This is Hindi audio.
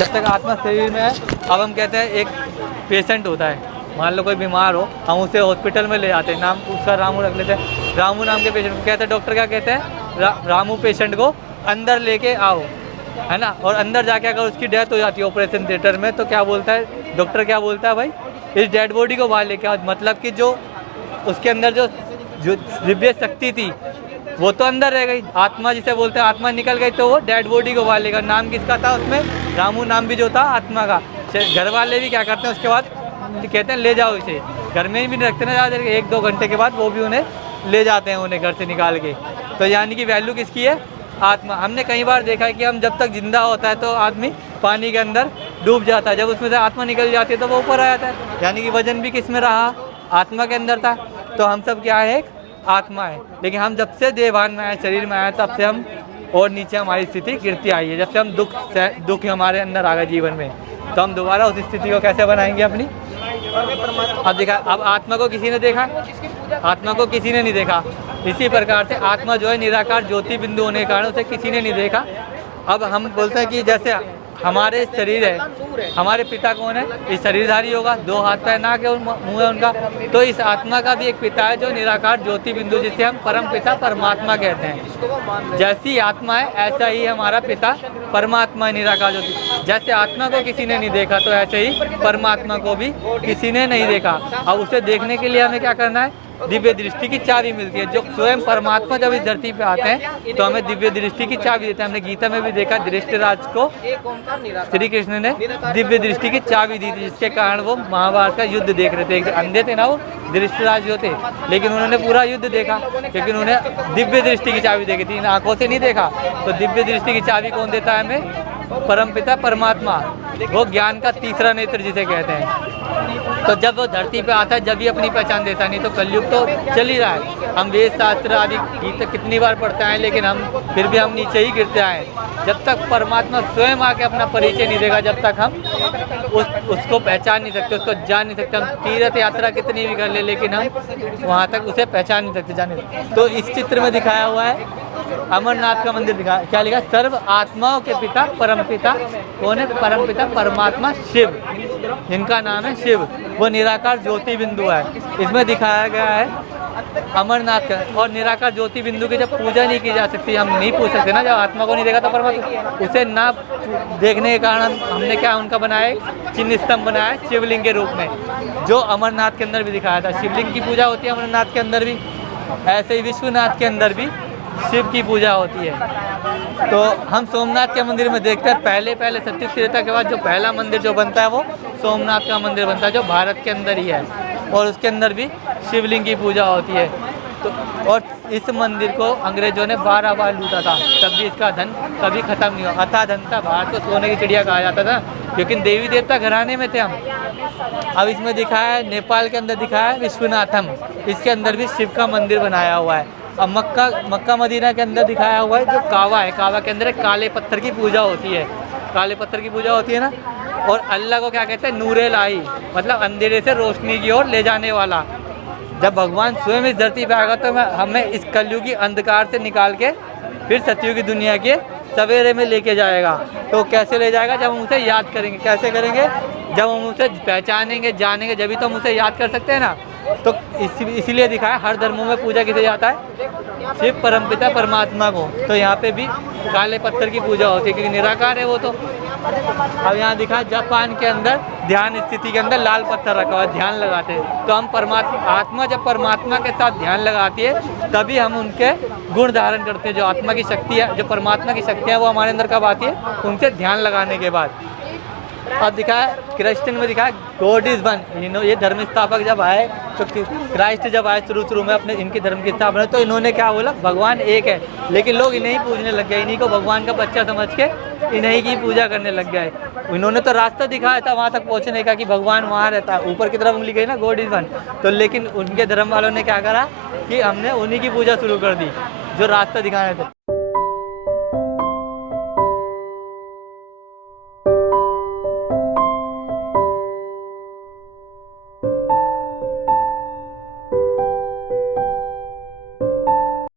जब तक आत्मा शरीर में है। अब हम कहते हैं एक पेशेंट होता है, मान लो कोई बीमार हो, हम उसे हॉस्पिटल में ले जाते हैं, नाम उसका रामू रख लेते हैं। रामू नाम के पेशेंट को कहते हैं, डॉक्टर क्या कहते हैं, रामू पेशेंट को अंदर लेके आओ, है ना। और अंदर जाके अगर उसकी डेथ हो जाती है ऑपरेशन थिएटर में, तो क्या बोलता है डॉक्टर, क्या बोलता है, भाई इस डेड बॉडी को बाहर लेके आओ। मतलब कि जो उसके अंदर जो दिव्य शक्ति थी वो तो अंदर रह गई, आत्मा जिसे बोलते हैं, आत्मा निकल गई तो वो डेड बॉडी को बाहर लेगा। नाम किसका था उसमें, रामू नाम भी जो था आत्मा का। घर वाले भी क्या करते हैं उसके बाद, कहते हैं ले जाओ इसे, घर में भी नहीं रखते ना ज़्यादा देर, 1-2 घंटे के बाद वो भी उन्हें ले जाते हैं, उन्हें घर से निकाल के। तो यानी कि वैल्यू किसकी है, आत्मा। हमने कई बार देखा है कि हम जब तक जिंदा होता है तो आदमी पानी के अंदर डूब जाता है, जब उसमें से आत्मा निकल जाती है तो वो ऊपर आ जाता है। यानी कि वजन भी किस में रहा, आत्मा के अंदर था। तो हम सब क्या है, एक आत्मा है। लेकिन हम जब से देहभान में आए, शरीर में आए, तब से हम और नीचे हमारी स्थिति गिरती आई है। जब से हम दुख हमारे अंदर आ गए जीवन में, तो हम दोबारा उस स्थिति को कैसे बनाएंगे अपनी। अब देखा, अब आत्मा को किसी ने देखा, आत्मा को किसी ने नहीं देखा। इसी प्रकार से आत्मा जो है निराकार ज्योति बिंदु होने के कारण उसे किसी ने नहीं देखा। अब हम बोलते हैं कि जैसे हमारे शरीर है, हमारे पिता कौन है, इस शरीरधारी होगा, 2 हाथ पैर नाक है, मुंह है उनका। तो इस आत्मा का भी एक पिता है जो निराकार ज्योति बिंदु, जिसे हम परम पिता परमात्मा कहते हैं। जैसी आत्मा है ऐसा ही हमारा पिता परमात्मा है, निराकार ज्योति। जैसे आत्मा को किसी ने नहीं देखा, तो ऐसे ही परमात्मा को भी किसी ने नहीं देखा। अब उसे देखने के लिए हमें क्या करना है, दिव्य दृष्टि की चाबी मिलती है। जो स्वयं परमात्मा जब इस धरती पे आते हैं तो हमें दिव्य दृष्टि की चाबी देते हैं। हमने गीता में भी देखा, धृतराज को श्री कृष्ण ने दिव्य दृष्टि की चाबी दी थी, जिसके कारण वो महाभारत का युद्ध देख रहे थे। एक अंधे थे ना वो धृतराज जो थे, लेकिन उन्होंने पूरा युद्ध देखा, लेकिन उन्हें दिव्य दृष्टि की चाबी देखी थी, इन आंखों से नहीं देखा। तो दिव्य दृष्टि की चाबी कौन देता है हमें, परमपिता परमात्मा। वो ज्ञान का तीसरा नेत्र जिसे कहते हैं। तो जब वो धरती पे आता है जब भी अपनी पहचान देता, नहीं तो कलयुग तो चल ही रहा है। हम वेद शास्त्र आदि गीता कितनी बार पढ़ते हैं, लेकिन हम फिर भी हम नीचे ही गिरते आए। जब तक परमात्मा स्वयं आके अपना परिचय नहीं देगा, जब तक हम उसको पहचान नहीं सकते, उसको जान नहीं सकते। हम तीर्थ यात्रा कितनी भी कर ले, लेकिन हम वहाँ तक उसे पहचान नहीं सकते, जान नहीं सकते। तो इस चित्र में दिखाया हुआ है अमरनाथ का मंदिर, दिखा क्या लिखा, सर्व आत्माओं के पिता परमपिता कौन है, परमपिता परमात्मा शिव, जिनका नाम है शिव। वो निराकार ज्योति बिंदु है। इसमें दिखाया गया है अमरनाथ का। और निराकार ज्योति बिंदु की जब पूजा नहीं की जा सकती, हम नहीं पूछ सकते ना, जब आत्मा को नहीं देखा तो परमात्मा, उसे ना देखने के कारण हमने क्या उनका बनाया, चिन्ह स्तंभ बनाया शिवलिंग के रूप में, जो अमरनाथ के अंदर भी दिखाया था। शिवलिंग की पूजा होती है अमरनाथ के अंदर भी, ऐसे ही विश्वनाथ के अंदर भी शिव की पूजा होती है। तो हम सोमनाथ के मंदिर में देखते हैं, पहले सतीश त्रेता के बाद जो पहला मंदिर जो बनता है वो सोमनाथ का मंदिर बनता है, जो भारत के अंदर ही है, और उसके अंदर भी शिवलिंग की पूजा होती है। तो और इस मंदिर को अंग्रेजों ने 12 बार लूटा था, तब भी इसका धन कभी खत्म नहीं हुआ। अथा धन था, भारत को सोने की चिड़िया कहा जाता था, क्योंकि देवी देवता घराने में थे हम। अब इसमें दिखाया है, नेपाल के अंदर दिखाया है विश्वनाथम, इसके अंदर भी शिव का मंदिर बनाया हुआ है। अब मक्का मदीना के अंदर दिखाया हुआ है जो कावा है, कावा के अंदर एक काले पत्थर की पूजा होती है, काले पत्थर की पूजा होती है ना। और अल्लाह को क्या कहते हैं, नूरे लाई, मतलब अंधेरे से रोशनी की ओर ले जाने वाला। जब भगवान स्वयं इस धरती पे आएगा तो हमें इस कलयुगी अंधकार से निकाल के फिर सतयुगी दुनिया के सवेरे में लेके जाएगा। तो कैसे ले जाएगा, जब हम उसे याद करेंगे। कैसे करेंगे, जब हम उसे पहचानेंगे, जानेंगे, जब भी तो हम उसे याद कर सकते हैं ना। तो इसीलिए दिखाया हर धर्मों में पूजा किसे जाता है, शिव परमपिता परमात्मा को। तो यहाँ पे भी काले पत्थर की पूजा होती है, क्योंकि निराकार है वो तो। अब यहाँ दिखा जापान के अंदर ध्यान स्थिति के अंदर लाल पत्थर रखा हुआ है, ध्यान लगाते हैं। तो हम आत्मा जब परमात्मा के साथ ध्यान लगाती है तभी हम उनके गुण धारण करते हैं। जो आत्मा की शक्ति है, जो परमात्मा की शक्ति है, वो हमारे अंदर कब आती है, उनसे ध्यान लगाने के बाद। अब दिखाया क्रिश्चियन में, दिखाया गॉड इज वन। ये धर्म स्थापक जब आए, तो क्राइस्ट जब आए शुरू में अपने इनके धर्म की स्थापना, तो इन्होंने क्या बोला, भगवान एक है। लेकिन लोग इन्हें ही पूजने लग गए, इन्हीं को भगवान का बच्चा समझ के इन्हीं की पूजा करने लग गए। इन्होंने तो रास्ता दिखाया था वहाँ तक पहुँचने का, कि भगवान वहाँ रहता है, ऊपर की तरफ उंगली गई ना, गॉड इज वन। तो लेकिन उनके धर्म वालों ने क्या करा कि हमने उन्हीं की पूजा शुरू कर दी जो रास्ता दिखाने थे।